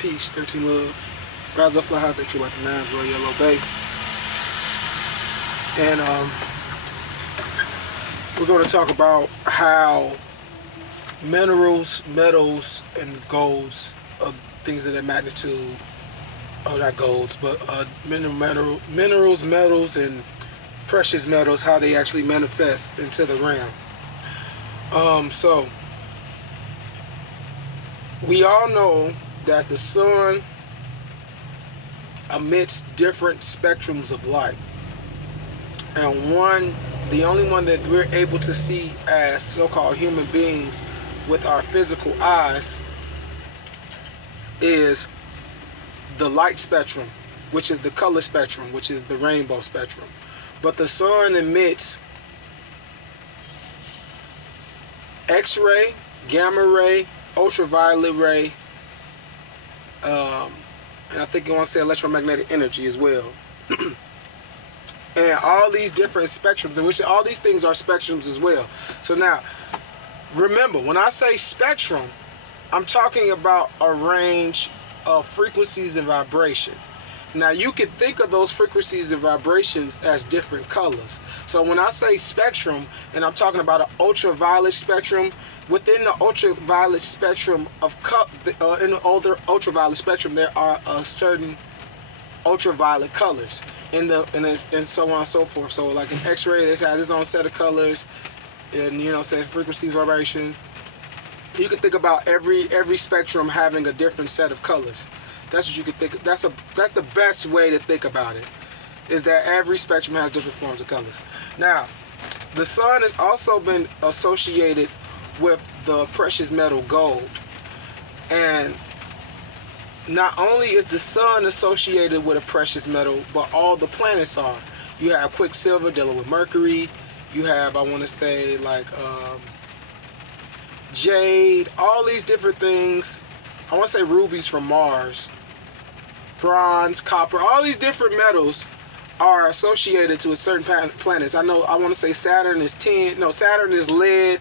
Peace, 13 love. Rise up, fly high, stay true like the nines, roll yellow bay. And we're going to talk about how minerals, metals, and golds, things of that magnitude, not golds, but minerals, metals, and precious metals, how they actually manifest into the realm. So we all know that the sun emits different spectrums of light, and the only one that we're able to see as so-called human beings with our physical eyes is the light spectrum, which is the color spectrum, which is the rainbow spectrum. But the sun emits X-ray, gamma ray, ultraviolet ray, and I think you want to say electromagnetic energy as well. And all these different spectrums, in which all these things are spectrums as well. So now, remember, when I say spectrum, I'm talking about a range of frequencies and vibration. Now, you can think of those frequencies and vibrations as different colors. So when I say spectrum, and I'm talking about an ultraviolet spectrum, within the ultraviolet spectrum in the older ultraviolet spectrum, there are a certain ultraviolet colors and so on and so forth. So like an X-ray, this has its own set of colors, and set frequencies, vibration. You can think about every spectrum having a different set of colors. That's what you could think. That's the best way to think about it, is that every spectrum has different forms of colors. Now, the sun has also been associated with the precious metal gold, and not only is the sun associated with a precious metal, but all the planets are. You have Quicksilver dealing with Mercury. You have, I want to say, like jade, all these different things. I want to say rubies from Mars, bronze, copper, all these different metals are associated to a certain planets. I want to say Saturn is tin. No, Saturn is lead.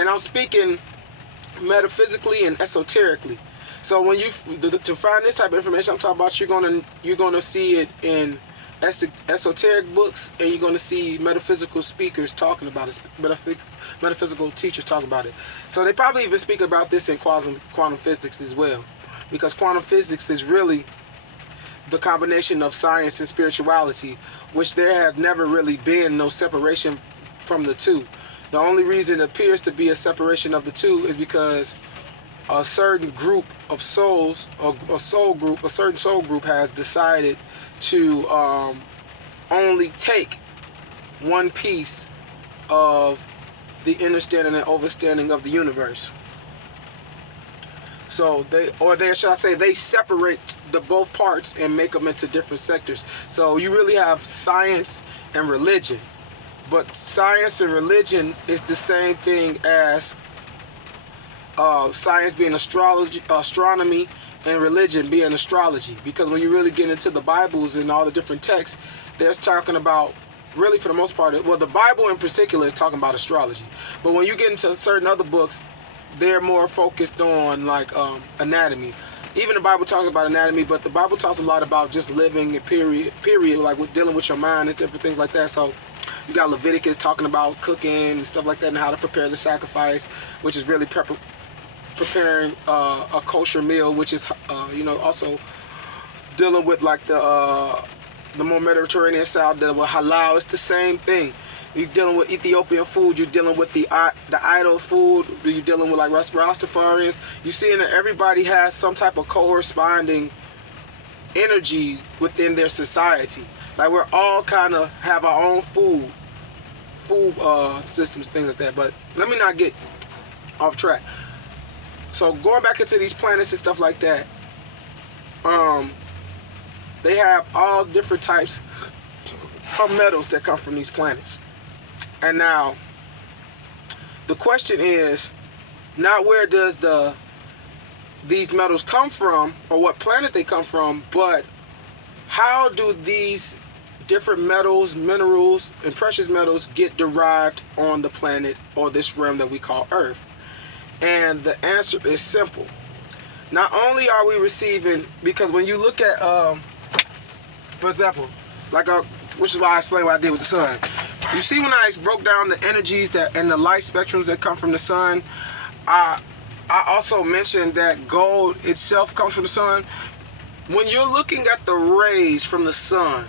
And I'm speaking metaphysically and esoterically. So when to find this type of information I'm talking about, you're gonna see it in esoteric books, and you're gonna see metaphysical speakers talking about it, metaphysical teachers talking about it. So they probably even speak about this in quantum physics as well, because quantum physics is really the combination of science and spirituality, which there has never really been no separation from the two. The only reason it appears to be a separation of the two is because a certain group of souls, a certain soul group has decided to only take one piece of the understanding and overstanding of the universe. So they separate the both parts and make them into different sectors. So you really have science and religion. But science and religion is the same thing as science being astronomy, and religion being astrology. Because when you really get into the Bibles and all the different texts, they're talking about, really for the most part, well, the Bible in particular is talking about astrology. But when you get into certain other books, they're more focused on like anatomy. Even the Bible talks about anatomy, but the Bible talks a lot about just living, period, like with dealing with your mind and different things like that. So you got Leviticus talking about cooking and stuff like that, and how to prepare the sacrifice, which is really preparing a kosher meal, which is also dealing with like the more Mediterranean side, dealing with halal. It's the same thing. You're dealing with Ethiopian food. You're dealing with the idol food. You're dealing with like Rastafarians. You're seeing that everybody has some type of corresponding energy within their society. Like we're all kind of have our own food systems, things like that. But let me not get off track. So going back into these planets and stuff like that, they have all different types of metals that come from these planets. And now the question is not where does these metals come from or what planet they come from, but how do these different metals, minerals, and precious metals get derived on the planet or this realm that we call Earth. And the answer is simple. Not only are we receiving, because when you look at, for example, like which is why I explained what I did with the sun. You see when I broke down the energies that and the light spectrums that come from the sun, I also mentioned that gold itself comes from the sun. When you're looking at the rays from the sun,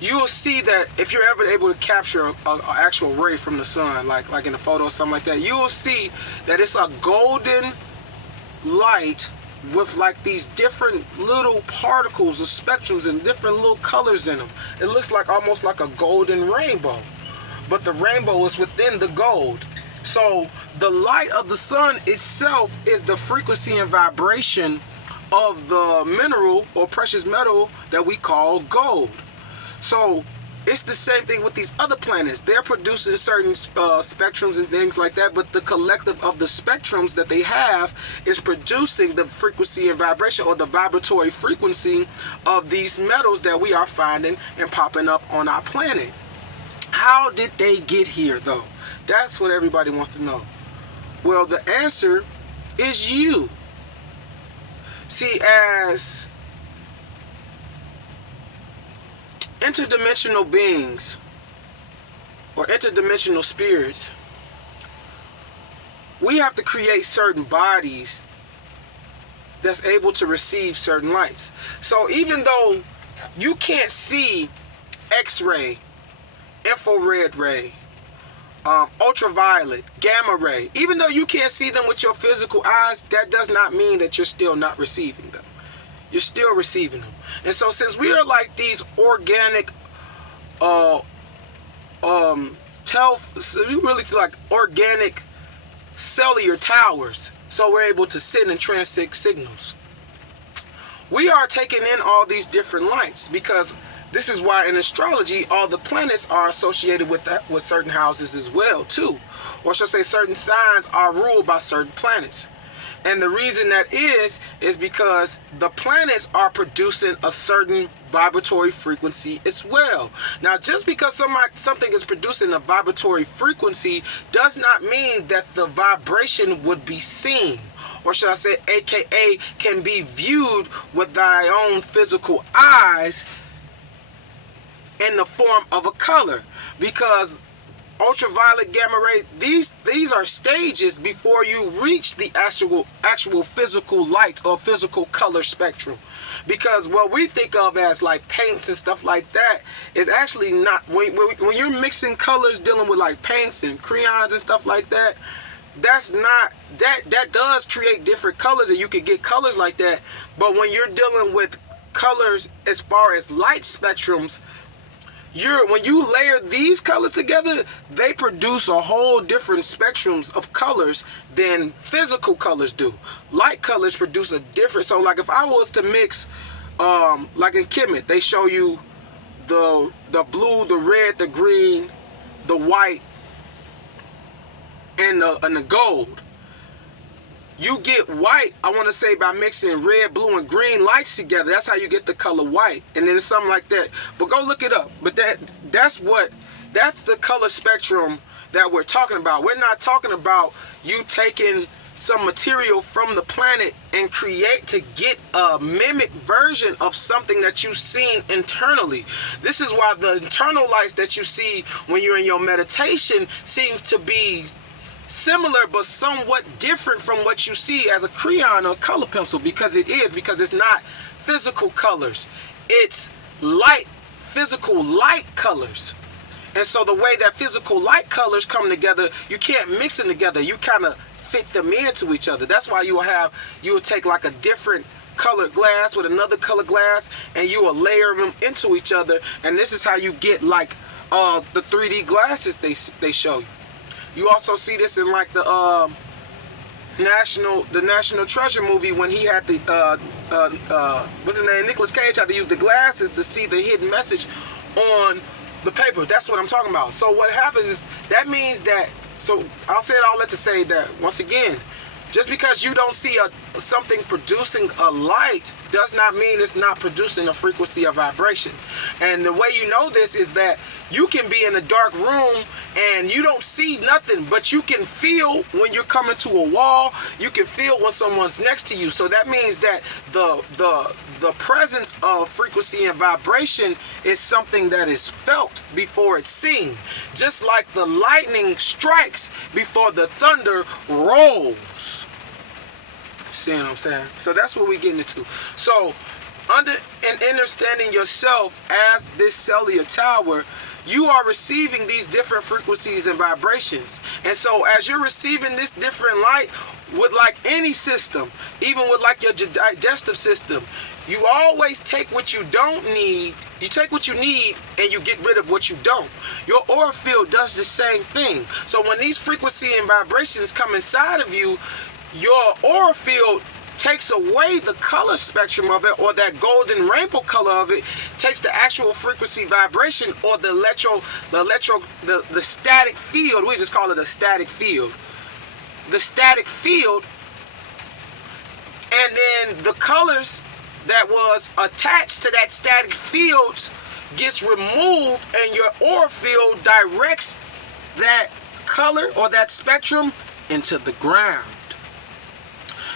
you will see that if you're ever able to capture an actual ray from the sun, like in a photo or something like that, you will see that it's a golden light with like these different little particles or spectrums and different little colors in them. It looks like almost like a golden rainbow, but the rainbow is within the gold. So the light of the sun itself is the frequency and vibration of the mineral or precious metal that we call gold. So it's the same thing with these other planets. They're producing certain spectrums and things like that, but the collective of the spectrums that they have is producing the frequency and vibration, or the vibratory frequency of these metals that we are finding and popping up on our planet. How did they get here, though? That's what everybody wants to know. Well, the answer is you. See, as interdimensional beings or interdimensional spirits, we have to create certain bodies that's able to receive certain lights. So even though you can't see X-ray, infrared ray, ultraviolet, gamma ray, even though you can't see them with your physical eyes, that does not mean that you're still not receiving them. You're still receiving them. And so since we are like these organic so you really like organic cellular towers, so we're able to send and transmit signals. We are taking in all these different lights, because this is why in astrology all the planets are associated with certain houses as well too, or should I say certain signs are ruled by certain planets. And the reason that is because the planets are producing a certain vibratory frequency as well. Now, just because something is producing a vibratory frequency does not mean that the vibration would be seen, or should I say, aka can be viewed with thy own physical eyes in the form of a color. Because ultraviolet, gamma ray, these are stages before you reach the actual physical light or physical color spectrum. Because what we think of as like paints and stuff like that is actually not, when you're mixing colors, dealing with like paints and crayons and stuff like that, that's not, that does create different colors, and you can get colors like that. But when you're dealing with colors as far as light spectrums, when you layer these colors together, they produce a whole different spectrums of colors than physical colors do. Light colors produce a different, so like if I was to mix, like in Kemet, they show you the blue, the red, the green, the white, and the gold. You get white, I want to say, by mixing red, blue, and green lights together. That's how you get the color white. And then it's something like that. But go look it up. But that's the color spectrum that we're talking about. We're not talking about you taking some material from the planet and create to get a mimic version of something that you've seen internally. This is why the internal lights that you see when you're in your meditation seem to be similar but somewhat different from what you see as a crayon or color pencil, because it's not physical colors, it's physical light colors. And so the way that physical light colors come together, you can't mix them together, you kind of fit them into each other. That's why you will take like a different colored glass with another colored glass, and you will layer them into each other, and this is how you get like the 3D glasses they show you. You also see this in like the National Treasure movie, when he had the what's his name, Nicolas Cage had to use the glasses to see the hidden message on the paper. That's what I'm talking about. So what happens is, that means that, so I'll say it all that to say that, once again, just because you don't see something producing a light does not mean it's not producing a frequency of vibration. And the way you know this is that you can be in a dark room and you don't see nothing, but you can feel when you're coming to a wall. You can feel when someone's next to you. So that means that the presence of frequency and vibration is something that is felt before it's seen. Just like the lightning strikes before the thunder rolls. See what I'm saying? So that's what we're getting into. So understanding yourself as this cellular tower, you are receiving these different frequencies and vibrations. And so as you're receiving this different light, with like any system, even with like your digestive system, you always take what you don't need. You take what you need and you get rid of what you don't. Your aura field does the same thing. So when these frequency and vibrations come inside of you, your aura field takes away the color spectrum of it, or that golden rainbow color of it, takes the actual frequency vibration, or the static field. We just call it a static field. The static field, and then the colors that was attached to that static field gets removed, and your aura field directs that color or that spectrum into the ground.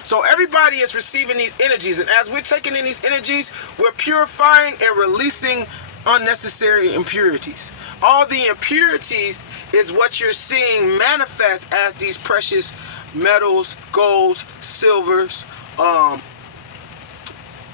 So everybody is receiving these energies, and as we're taking in these energies, we're purifying and releasing unnecessary impurities. All the impurities is what you're seeing manifest as these precious metals, golds, silvers,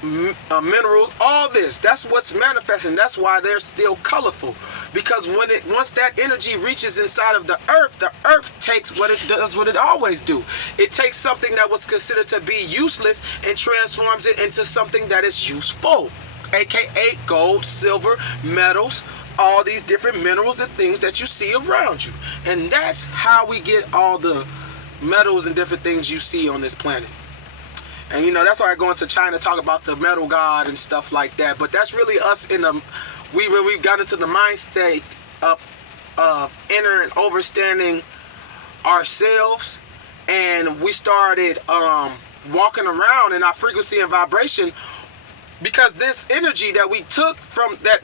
minerals, all this. That's what's manifesting. That's why they're still colorful, because once that energy reaches inside of the earth takes what it does, what it always do. It takes something that was considered to be useless and transforms it into something that is useful, aka gold, silver, metals, all these different minerals and things that you see around you. And that's how we get all the metals and different things you see on this planet. And you know, that's why I go into China, talk about the metal god and stuff like that. But that's really us in the, we've got into the mind state of inner and overstanding ourselves, and we started walking around in our frequency and vibration, because this energy that we took from that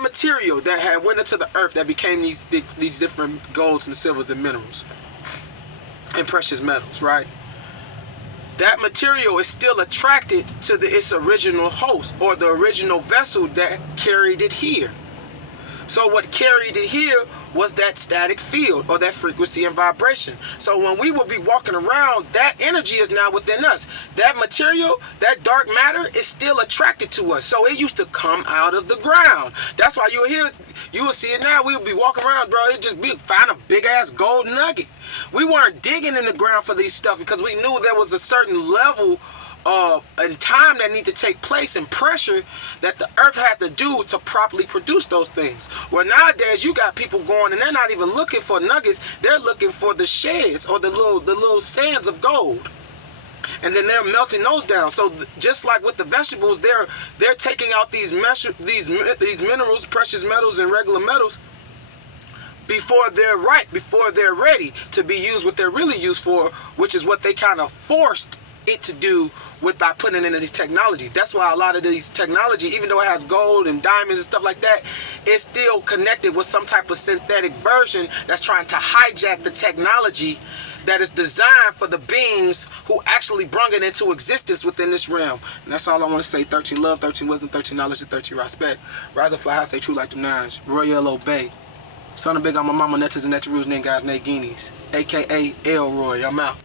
material that had went into the earth, that became these different golds and silvers and minerals and precious metals, right? That material is still attracted to its original host, or the original vessel that carried it here. So what carried it here was that static field, or that frequency and vibration. So when we will be walking around, that energy is now within us. That material, that dark matter, is still attracted to us. So it used to come out of the ground. That's why you will see it now. We will be walking around, bro. It just be find a big ass gold nugget. We weren't digging in the ground for these stuff, because we knew there was a certain level and time that need to take place, and pressure that the earth had to do to properly produce those things. Well, nowadays you got people going and they're not even looking for nuggets, they're looking for the sheds, or the little sands of gold, and then they're melting those down. So just like with the vegetables, they're taking out these minerals, precious metals and regular metals, before they're ripe, before they're ready to be used what they're really used for, which is what they kind of forced it to do by putting in these technology. That's why a lot of these technology, even though it has gold and diamonds and stuff like that, it's still connected with some type of synthetic version that's trying to hijack the technology that is designed for the beings who actually brought it into existence within this realm. And that's all I want to say. 13 love, 13 wisdom, 13 knowledge, and 13 respect. Rise up, fly high, stay true like the nines. Royal Obey. Son of Big on my mama, Netas and Netaru's, name guys, Nate Guineas, aka Elroy. I'm out.